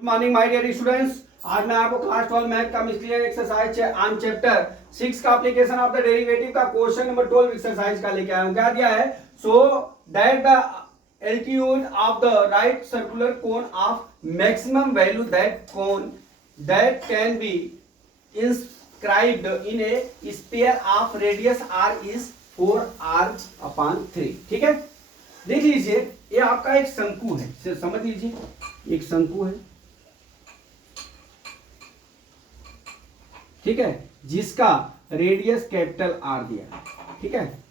Good morning my dear students. आज मैं आपको क्लास 12 मैथ का मिसलिनियस एक्सरसाइज ऑन चैप्टर 6 का एप्लीकेशन ऑफ द डेरिवेटिव का क्वेश्चन नंबर 12 एक्सरसाइज का लेके आया हूं। क्या दिया है? So that the altitude of the right circular cone of maximum value that cone that can be inscribed in a sphere of radius r is 4r/3। ठीक है, देख लीजिए, ये आपका एक शंकु है, इसे समझ लीजिए, एक शंकु है, ठीक है, जिसका रेडियस कैपिटल आर दिया है, ठीक है,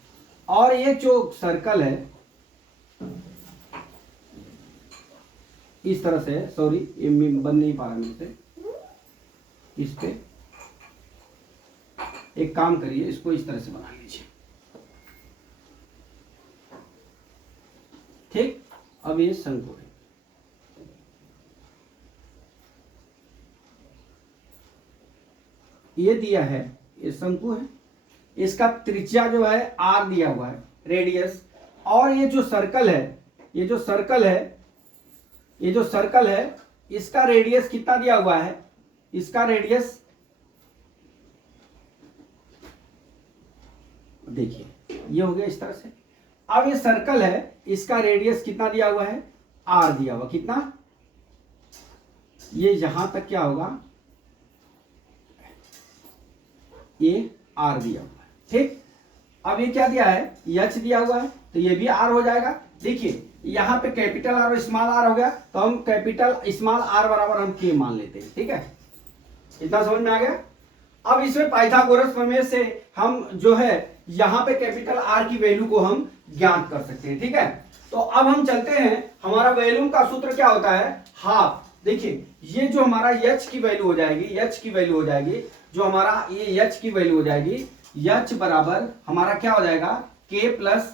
और ये जो सर्कल है इस तरह से, सॉरी ये बन नहीं पा रहा मेरे से, इस पे एक काम करिए, इसको इस तरह से बना लीजिए। ठीक, अब ये शंकु है, ये दिया है, ये शंकु है, इसका त्रिज्या जो है आर दिया हुआ है, रेडियस, और ये जो सर्कल है, ये जो सर्कल है, ये जो सर्कल है, इसका रेडियस कितना दिया हुआ है? इसका रेडियस देखिए, ये हो गया इस तरह से। अब ये सर्कल है, इसका रेडियस कितना दिया हुआ है? आर दिया हुआ, कितना? ये यहां तक क्या होगा? ये आर दिया हुआ है, ठीक। अब ये क्या दिया है? एच दिया हुआ है, तो ये भी आर हो जाएगा। देखिए, यहां पे कैपिटल आर और स्मॉल आर हो गया, तो हम कैपिटल स्मॉल आर बराबर हम के मान लेते हैं, ठीक है, इतना समझ में आ गया। अब इसमें पाइथागोरस प्रमेय से हम जो है यहां पे कैपिटल आर की वैल्यू को हम ज्ञात कर सकते हैं, ठीक है। तो अब हम चलते हैं, हमारा वैल्यूम का सूत्र क्या होता है? हाफ। देखिए, ये जो हमारा एच की वैल्यू हो जाएगी, एच की वैल्यू हो जाएगी, जो हमारा ये एच की वैल्यू हो जाएगी, एच बराबर हमारा क्या हो जाएगा? के प्लस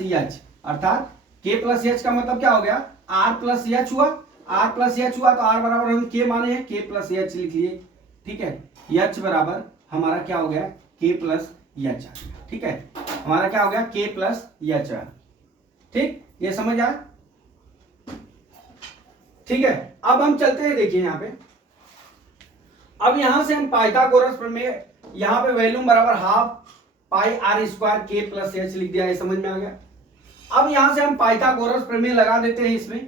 एच, अर्थात के प्लस एच का मतलब क्या हो गया? आर प्लस एच हुआ, आर प्लस एच हुआ, तो आर बराबर हम के माने हैं, के प्लस एच लिख लिए, ठीक है। एच बराबर हमारा क्या हो गया? के प्लस एच, ठीक है, हमारा क्या हो गया? के प्लस एच, ठीक, ये समझ आया, ठीक है। अब हम चलते हैं, देखिए यहां पे, अब यहां से हम पाइथागोरस प्रमेय, यहां पे वैल्यूम बराबर हाफ पाई आर स्क्वायर के प्लस एच लिख दिया है, समझ में आ गया। अब यहां से हम पाइथागोरस प्रमेय लगा देते हैं इसमें।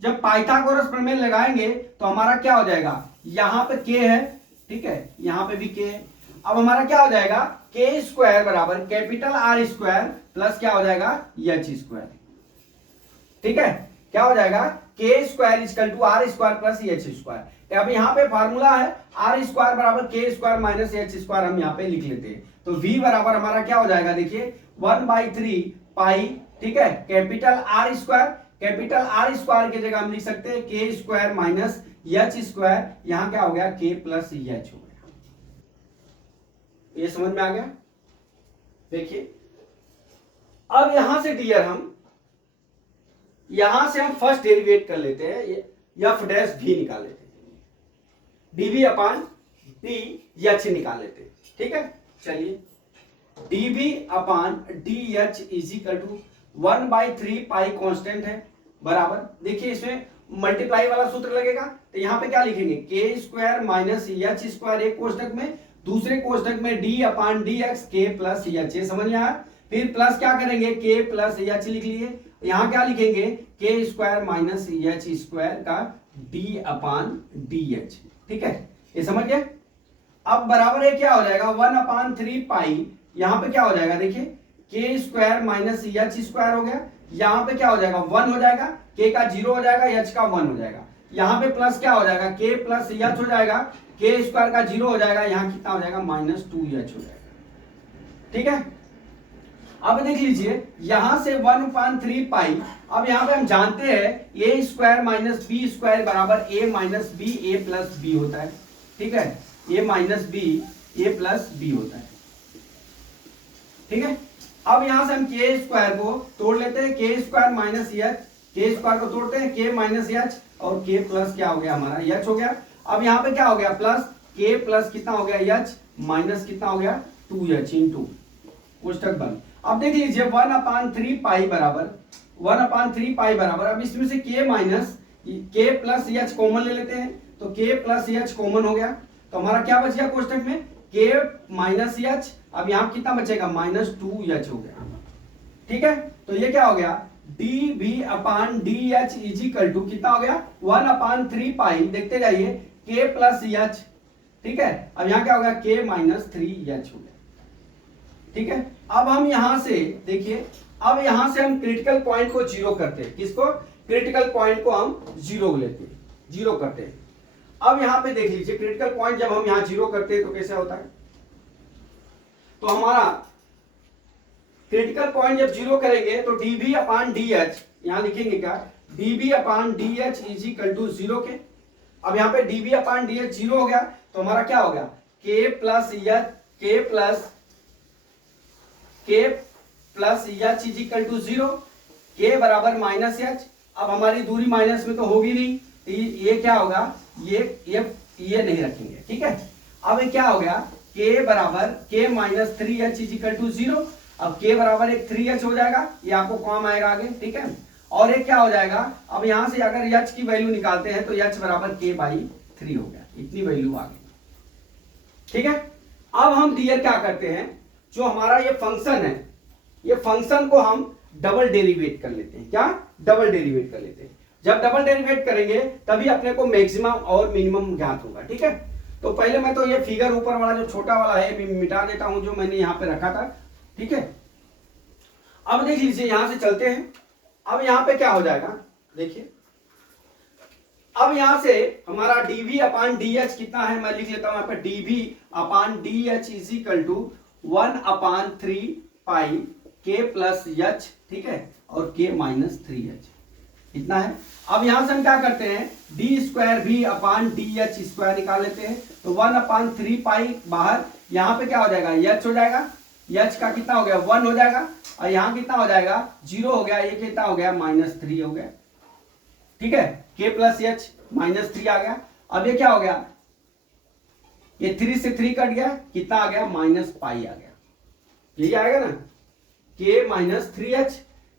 जब पाइथागोरस प्रमेय लगाएंगे तो हमारा क्या हो जाएगा? यहां पे के है, ठीक है, यहां पे भी के है। अब हमारा क्या हो जाएगा? के स्क्वायर बराबर कैपिटल आर स्क्वायर प्लस क्या हो जाएगा? एच स्क्वायर, ठीक है, क्या हो जाएगा? K square equal to r square plus h square. अब यहाँ पे फार्मूला है आर स्क्वायर बराबर के स्क्वायर माइनस एच स्क्वायर, हम यहाँ पे लिख लेते हैं। तो v बराबर हमारा क्या हो जाएगा? देखिए 1/3 पाई, ठीक है, capital R square, capital R square की जगह हम लिख सकते हैं के स्क्वायर माइनस एच स्क्वायर, यहाँ क्या हो गया? के प्लस एच हो गया। ये समझ में आ गया? देखिए, अब यहां से डियर हम यहां से हम फर्स्ट डेरिवेट कर लेते हैं, एफ डैश भी निकाल लेते हैं, डीवी अपान डी एच निकाल लेते हैं, ठीक है। चलिए, d v upon d h is equal to 1/3 pi constant है, बराबर, देखिए इसमें मल्टीप्लाई वाला सूत्र लगेगा, तो यहां पे क्या लिखेंगे? के स्क्वायर माइनस एच स्क्वायर एक कोष्टक में, दूसरे कोष्टक में डी अपान डी एक्स के प्लस एच, समझ में आया। फिर प्लस क्या करेंगे? के प्लस एच लिख लिए, यहां क्या लिखेंगे? के स्क्वायर माइनस एच स्क्वायर का डी अपान डी एच, ठीक है, ये समझ गए। अब बराबर है क्या हो जाएगा? 1/3 पाई, यहां पे क्या हो जाएगा? देखिए, के स्क्वायर माइनस एच स्क्वायर हो गया, यहां पे क्या हो जाएगा? 1 हो जाएगा, के का 0 हो जाएगा, एच का 1 हो जाएगा, यहां पे प्लस क्या हो जाएगा? के प्लस एच हो जाएगा, के स्क्वायर का 0 हो जाएगा, यहां कितना हो जाएगा? -2h हो जाएगा, ठीक है। अब देख लीजिए, यहां से 1/3 पाई, अब यहां पे हम जानते हैं ए स्क्वायर माइनस बी स्क्वायर बराबर ए माइनस बी ए प्लस बी होता है, ठीक है, ए माइनस बी ए प्लस बी होता है, ठीक है। अब यहां से हम के स्क्वायर को तोड़ लेते हैं, के स्क्वायर माइनस एच, के स्क्वायर को तोड़ते हैं, के माइनस एच और के प्लस क्या हो गया? हमारा एच हो गया। अब यहां पे क्या हो गया? प्लस के प्लस कितना हो गया? एच माइनस कितना हो गया? 2h इंटू कोष्टक बंद। अब देख लीजिए 1/3 पाई बराबर, 1/3 पाई बराबर, अब इसमें से के माइनस के प्लस एच कॉमन ले लेते हैं, तो के प्लस एच कॉमन हो गया, तो हमारा क्या बच गया कोष्टक में, के माइनस एच, अब यहाँ कितना बचेगा -2h हो गया। ठीक है, तो ये क्या हो गया, d b upon d h is equal to कितना हो गया 1/3 पाई, देखते जाइए, के प्लस एच। ठीक है, अब यहाँ क्या हो गया, के -3h हो गया। ठीक है, अब हम यहां से देखिए, अब यहां से हम क्रिटिकल पॉइंट को जीरो करते हैं, किसको, क्रिटिकल पॉइंट को हम जीरो लेते हैं, जीरो करते हैं। अब यहां पे देख लीजिए, क्रिटिकल पॉइंट जब हम यहां जीरो करते हैं तो कैसे होता है, तो हमारा क्रिटिकल पॉइंट जब जीरो करेंगे तो dv अपान dh, यहां लिखेंगे क्या, dv upon dh is equal to 0 के। अब यहां पे dv अपान dh 0 हो गया, तो हमारा क्या हो गया, k plus h is equal to 0, के बराबर -h। अब हमारी दूरी माइनस में तो होगी नहीं, तो ये क्या होगा, ये नहीं रखेंगे। ठीक है, अब ये क्या हो गया, k बराबर k -3h is equal to 0। अब k बराबर एक 3h हो जाएगा, ये आपको काम आएगा आगे। ठीक है, और एक क्या हो जाएगा, अब यहां से अगर h की वैल्यू निकालते हैं तो h बराबर k/3 हो गया, इतनी वैल्यू आ गई। ठीक है, अब हम डियर क्या करते हैं, जो हमारा ये फंक्शन है, ये फंक्शन को हम डबल डेरिवेट कर लेते हैं। क्या, डबल डेरिवेट कर लेते हैं। जब डबल डेरिवेट करेंगे तभी अपने को मैक्सिमम और मिनिमम ज्ञात होगा। ठीक है, तो पहले मैं तो ये फिगर ऊपर वाला जो छोटा वाला है मिटा देता हूं, जो मैंने यहां पे रखा था। ठीक है, अब देख लीजिए, यहां से चलते हैं। अब यहां पे क्या हो जाएगा, देखिए, अब यहां से हमारा dv अपान dh कितना है, मैं लिख लेता हूं यहां पे, dv upon dh is equal to 1/3 pi k plus h। ठीक है, और k -3h इतना है। अब यहां से हम क्या करते हैं, d² v अपान dh² निकाल लेते हैं, तो 1/3 पाई बाहर, यहां पे क्या हो जाएगा, h हो जाएगा, h का कितना हो गया 1 हो जाएगा, और यहां कितना हो जाएगा 0 हो गया, ये कितना हो गया -3 हो गया। ठीक है, k प्लस h -3 आ गया। अब ये क्या हो गया, ये 3 से 3 कट गया, कितना आ गया -π आ गया, यही आएगा ना, k -3h,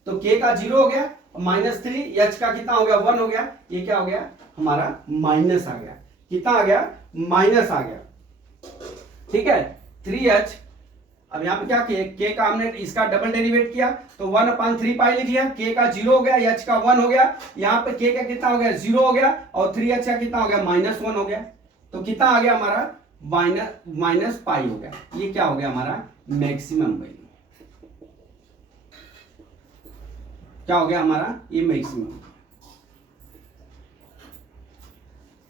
तो k का 0 हो गया, -3, h का कितना हो गया 1 हो गया, ये क्या हो गया हमारा माइनस आ गया, कितना आ गया माइनस आ गया। ठीक है, 3h। अब यहाँ पे क्या किया, k का हमने इसका डबल डेरिवेट किया, तो 1/3 पाई लिख लिया, k का 0 हो गया, h का 1 हो गया, यहाँ पे k का कितना हो गया 0 हो गया, और 3h का कितना हो गया -1 हो गया, तो कितना आ गया हमारा -π हो गया। ये क्या हो गया हमारा मैक्सिमम वैल्यू, क्या हो गया हमारा, ये मैक्सिमम।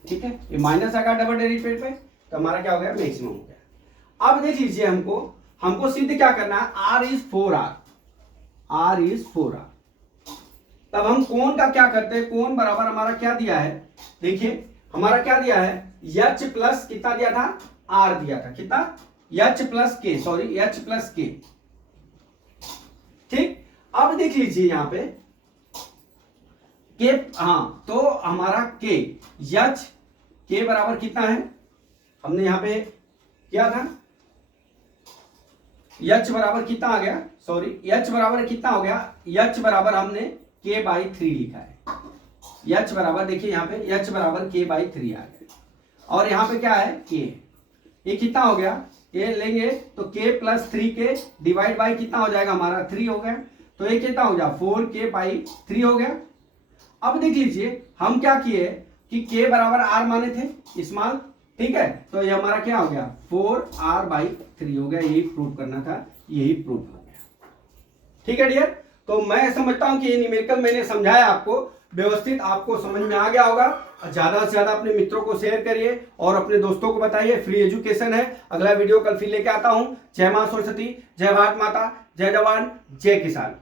ठीक है, ये माइनस आ गया डबल डेरिवेटिव पे, तो हमारा क्या हो गया मैक्सिमम हो गया। अब देख लीजिए, हमको सिद्ध क्या करना है, r इज 4r। तब हम कोण का क्या करते हैं, कोण बराबर हमारा क्या दिया है, देखिए हमारा क्या दिया है, h प्लस कितना दिया था, r दिया था, कितना h प्लस k। ठीक, अब देख लीजिए यहां पे k, हाँ, तो हमारा k बराबर कितना है, हमने यहां पे क्या था, h बराबर कितना आ गया, h बराबर कितना हो गया, h बराबर हमने k/3 लिखा है। h बराबर देखिए यहाँ पे h बराबर k/3 आ गया, और यहाँ पे क्या है k, ये कितना हो गया, ये लेंगे तो k plus 3k divide by कितना हो जाएगा हमारा 3 हो गया, तो ये कितना हो गया 4k/3 हो गया। अब देख लीजिए, हम क्या किए कि k बराबर r माने थे स्मॉल। ठीक है, तो ये हमारा क्या हो गया 4r/3 हो गया, यही प्रूव करना था, यही प्रूव हो गया। ठीक है डियर, तो मैं समझता हूं कि ये न्यूमेरिकल मैंने समझाया आपको व्यवस्थित, आपको समझ में आ गया होगा। ज्यादा से ज्यादा अपने मित्रों को शेयर करिए और अपने दोस्तों को बताइए, फ्री एजुकेशन है। अगला वीडियो कल फिर लेके आता हूं। जय मां सरस्वती, जय भारत माता, जय जवान, जय किसान।